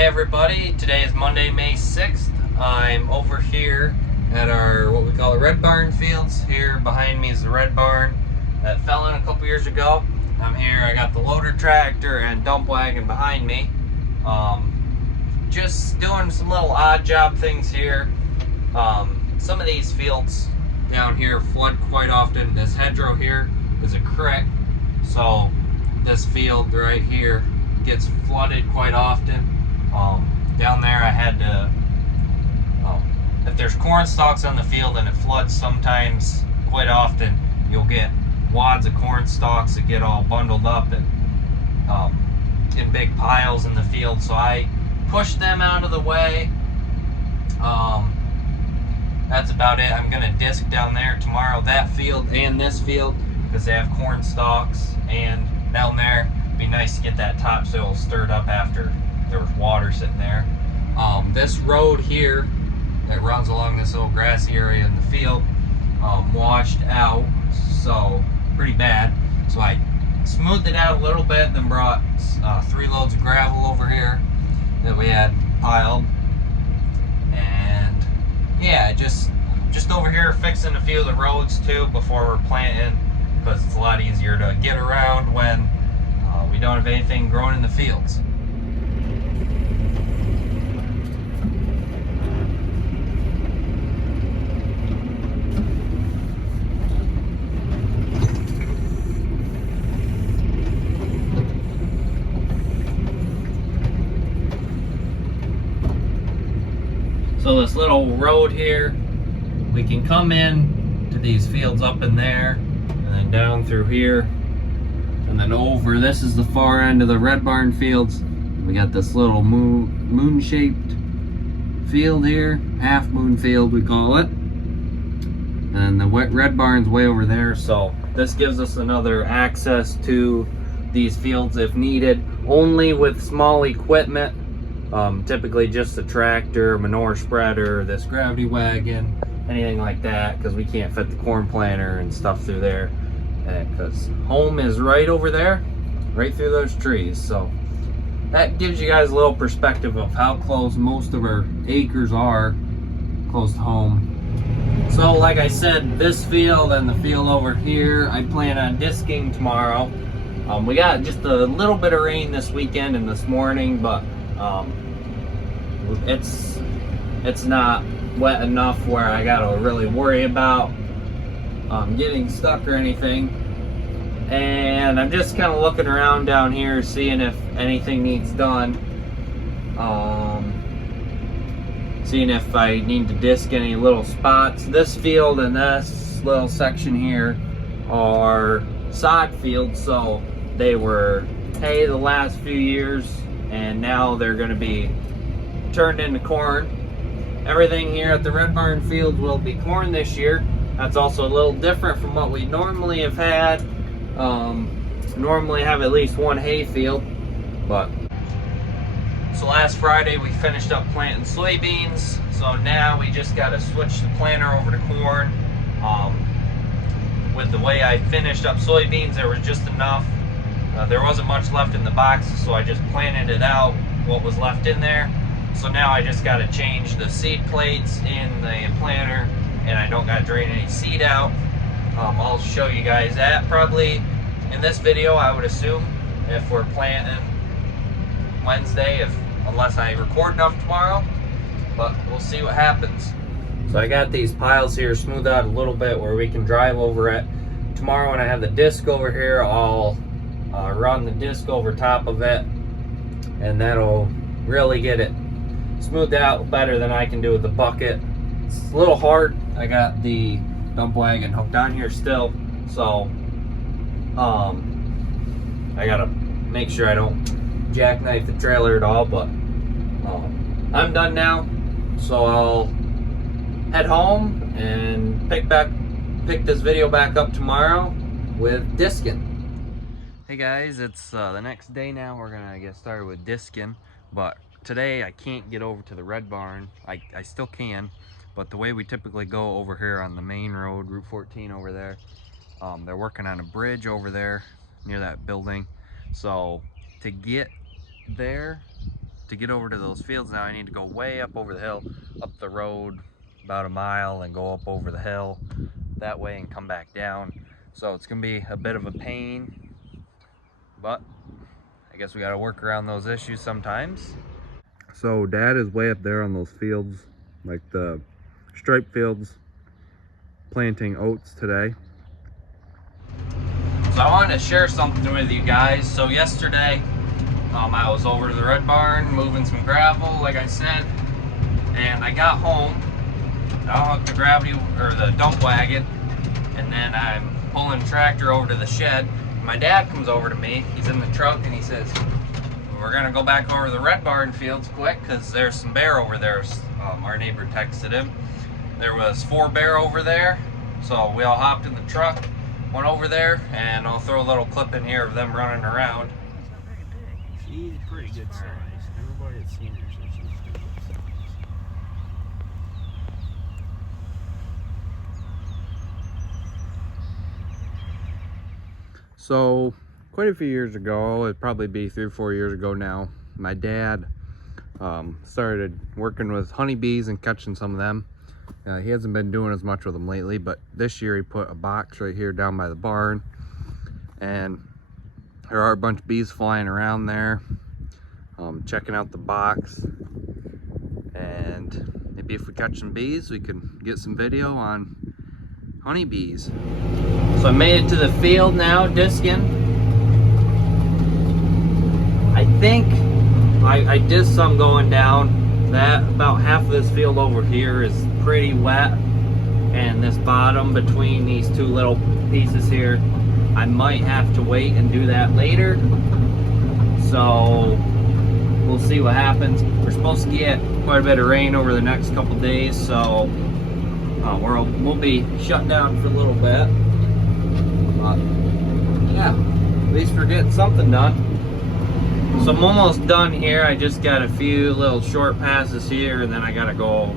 Hey everybody, today is Monday, May 6th. I'm over here at our, what we call the Red Barn fields. Here behind me is the Red Barn that fell in a couple years ago. I'm here, I got the loader tractor and dump wagon behind me. Just doing some little odd job things here. Some of these fields down here flood quite often. This hedgerow here is a creek, so this field right here gets flooded quite often. Down there I had to, if there's corn stalks on the field and it floods sometimes, quite often, you'll get wads of corn stalks that get all bundled up and in big piles in the field. So I pushed them out of the way. That's about it. I'm gonna disc down there tomorrow, that field and this field, because they have corn stalks, and down there it'd be nice to get that topsoil stirred up after there was water sitting there. This road here that runs along this little grassy area in the field washed out, so pretty bad. So I smoothed it out a little bit, then brought 3 loads of gravel over here that we had piled, and yeah, just over here fixing a few of the roads too before we're planting, because it's a lot easier to get around when we don't have anything growing in the fields. So this little road here, we can come in to these fields up in there, and then down through here, and then over. This is the far end of the Red Barn fields. We got this little moon-shaped field here, half moon field we call it. And the Red Barn's way over there, so this gives us another access to these fields if needed, only with small equipment. Typically just a tractor, manure spreader, this gravity wagon, anything like that, because we can't fit the corn planter and stuff through there, because home is right over there, right through those trees. So that gives you guys a little perspective of how close most of our acres are close to home. So like I said, this field and the field over here, I plan on disking tomorrow. We got just a little bit of rain this weekend and this morning, but it's not wet enough where I gotta really worry about getting stuck or anything. And I'm just kind of looking around down here, seeing if anything needs done, seeing if I need to disc any little spots. This field and this little section here are sod fields, so they were hay the last few years, and now they're going to be turned into corn. Everything here at the Red Barn field will be corn this year. That's also a little different from what we normally have had. Normally have at least one hay field, but so last Friday we finished up planting soybeans, so now we just got to switch the planter over to corn. With the way I finished up soybeans, there was just enough. There wasn't much left in the boxes, so I just planted it out, what was left in there. So now I just got to change the seed plates in the planter, and I don't got to drain any seed out. I'll show you guys that probably in this video, I would assume, if we're planting Wednesday, unless I record enough tomorrow, but we'll see what happens. So I got these piles here smoothed out a little bit where we can drive over it. Tomorrow when I have the disc over here, I'll run the disc over top of it, and that'll really get it smoothed out better than I can do with the bucket. It's a little hard. I got the dump wagon hooked on here still, so I gotta make sure I don't jackknife the trailer at all, but I'm done now, so I'll head home and pick this video back up tomorrow with disking. Hey guys, it's the next day now. We're gonna get started with disking, but today I can't get over to the Red Barn. I still can, but the way we typically go over here on the main road, Route 14 over there, they're working on a bridge over there near that building. So to get there to get over to those fields now, I need to go way up over the hill, up the road about a mile, and go up over the hill that way and come back down. So it's gonna be a bit of a pain, but I guess we gotta work around those issues sometimes. So Dad is way up there on those fields, like the stripe fields, planting oats today. So I wanted to share something with you guys. So yesterday, I was over to the Red Barn moving some gravel, like I said, and I got home. I hooked the gravity or the dump wagon, and then I'm pulling the tractor over to the shed. My dad comes over to me. He's in the truck, and he says, "We're gonna go back over to the Red Barn fields quick, because there's some bear over there." Our neighbor texted him. There was 4 bear over there, so we all hopped in the truck, went over there, and I'll throw a little clip in here of them running around. She's pretty good size. Everybody that's seen her says she's pretty good size. So, quite a few years ago, it'd probably be 3 or 4 years ago now, my dad started working with honeybees and catching some of them. He hasn't been doing as much with them lately, but this year he put a box right here down by the barn, and there are a bunch of bees flying around there, checking out the box, and maybe if we catch some bees, we can get some video on honeybees. So I made it to the field now, disking. I think I did some going down. That about half of this field over here is pretty wet, and this bottom between these 2 little pieces here, I might have to wait and do that later. So we'll see what happens. We're supposed to get quite a bit of rain over the next couple days, so we'll be shut down for a little bit. But yeah, at least we're getting something done. So I'm almost done here. I just got a few little short passes here, and then I gotta go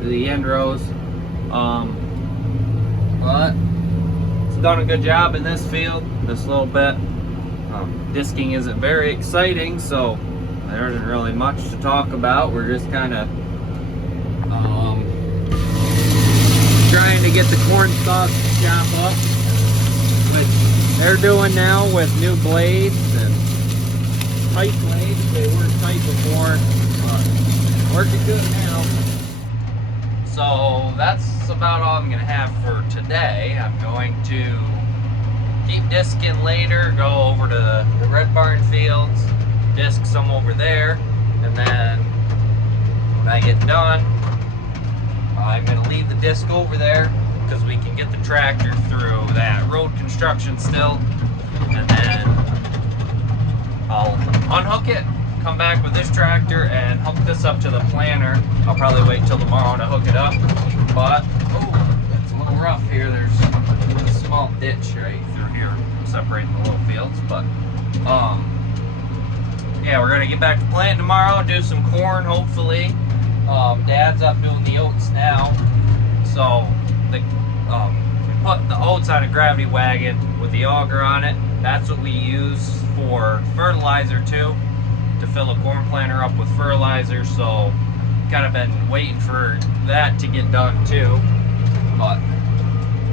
to the end rows. But it's done a good job in this field, this little bit. Disking isn't very exciting, so there isn't really much to talk about. We're just kind of trying to get the corn stalks to chop up, which they're doing now with new blades and tight blades. They weren't tight before, but working good now. So that's about all I'm gonna have for today. I'm going to keep disking later, go over to the Red Barn fields, disc some over there, and then when I get done, I'm gonna leave the disc over there because we can get the tractor through that road construction still, and then I'll unhook it, come back with this tractor and hook this up to the planter. I'll probably wait till tomorrow to hook it up, but it's a little rough here. There's a small ditch right through here separating the little fields, but yeah, we're gonna get back to planting tomorrow, do some corn hopefully. Dad's up doing the oats now, so we put the oats on a gravity wagon with the auger on it. That's what we use for fertilizer too, to fill a corn planter up with fertilizer. So kind of been waiting for that to get done too, but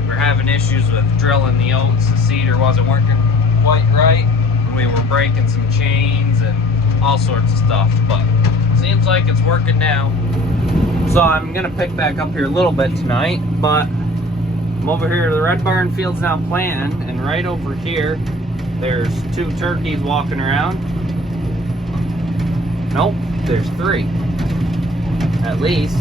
we're having issues with drilling the oats. The seeder wasn't working quite right, and we were breaking some chains and all sorts of stuff, but seems like it's working now. So I'm gonna pick back up here a little bit tonight, but I'm over here to the Red Barn fields now planting, and right over here there's 2 turkeys walking around. Nope, there's 3 at least.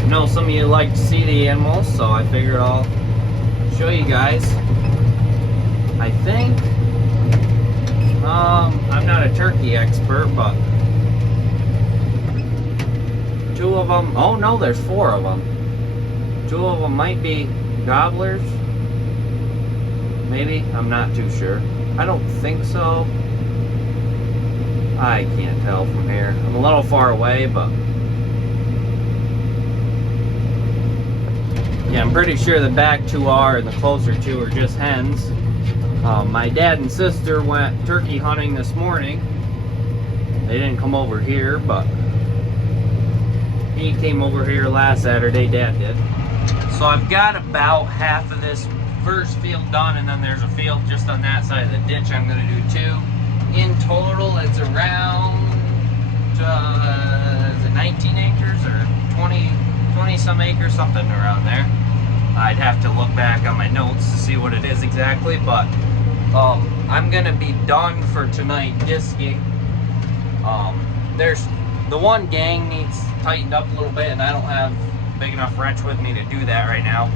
I know some of you like to see the animals, so I figured I'll show you guys. I think I'm not a turkey expert, but 2 of them, oh no, there's 4 of them. 2 of them might be gobblers. Maybe, I'm not too sure. I don't think so. I can't tell from here. I'm a little far away, but yeah, I'm pretty sure the back 2 are, and the closer 2 are just hens. My dad and sister went turkey hunting this morning. They didn't come over here, but he came over here last Saturday, Dad did. So I've got about half of this first field done, and then there's a field just on that side of the ditch I'm going to do too. In total, it's around is it 19 acres or 20 some acres, something around there. I'd have to look back on my notes to see what it is exactly, but I'm going to be done for tonight disking. There's the one gang needs tightened up a little bit, and I don't have a big enough wrench with me to do that right now.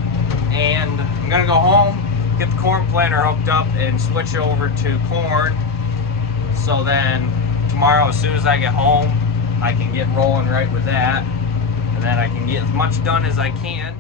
And I'm gonna go home, get the corn planter hooked up, and switch over to corn. So then tomorrow, as soon as I get home, I can get rolling right with that, and then I can get as much done as I can.